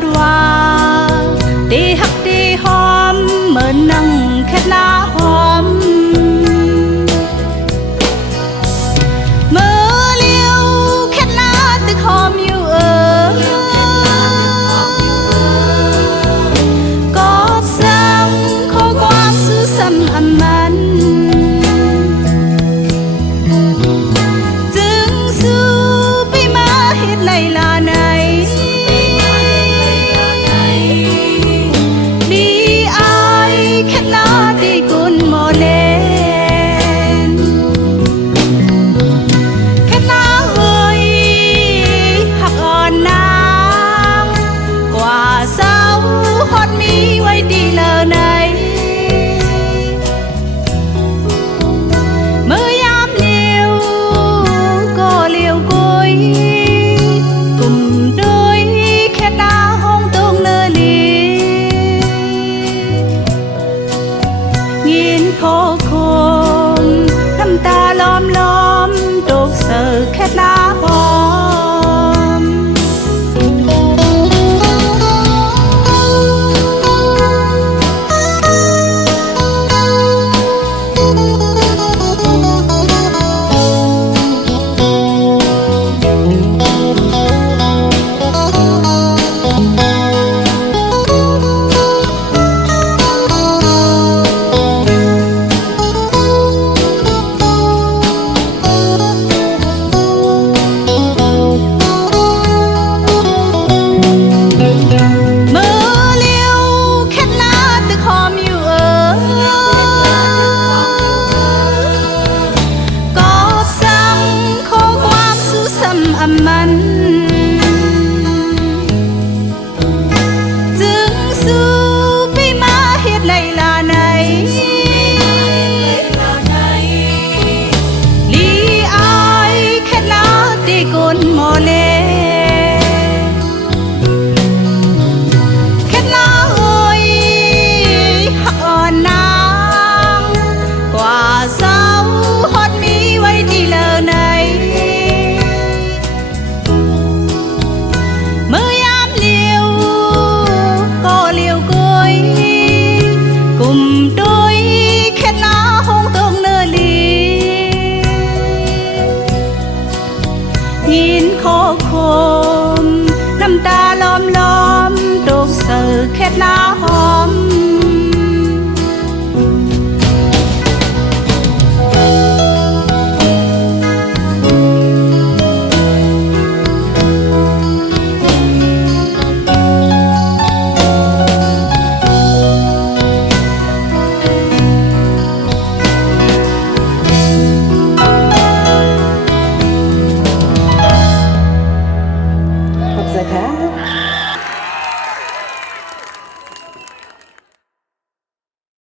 ดว่าตีหักตีหอมเหมือนนั่งแค่หน้าหอมเมื่อเลี้ยวแค่หน้าตึกหอมอยู่ก็ซ้ำข้อความซื่อซ้ำอันมันจึงสู้ไปมาเหตุในลาในดีอายแค่หน้าที่กุนโมเลนแค่หน้าเอ้ยหักอ่อนนางกว่าเศร้าฮอดมีไว้ดีเลอในเมื่อยามเลี้ยวก็เลี้ยวกุยกลุ่มด้วยแค่หน้าห้องตรงเนลียินโคคมน้ำตาล้อมล้อมตกเสือแค่หน้าหอมเมื่อเลี้ยวแค่หน้าตึกหอมอยู่ก็ซ้ำข้อความสู้ซ้ำอันมันจึงสู้ไปมาเหตุในลาในลีอายแค่หน้าที่กุนโมเลแค่หน้าเอ้ยหักอ่อนนางกว่าเศร้าฮอดมีไว้ดีเลอในเมื่อยามเลี้ยวก็เลี้ยวกุยกลุ่มด้วยแค่หน้าห้องตรงเนลียินโคคมน้ำตาล้อมล้อมตกเสือแค่หน้าหอม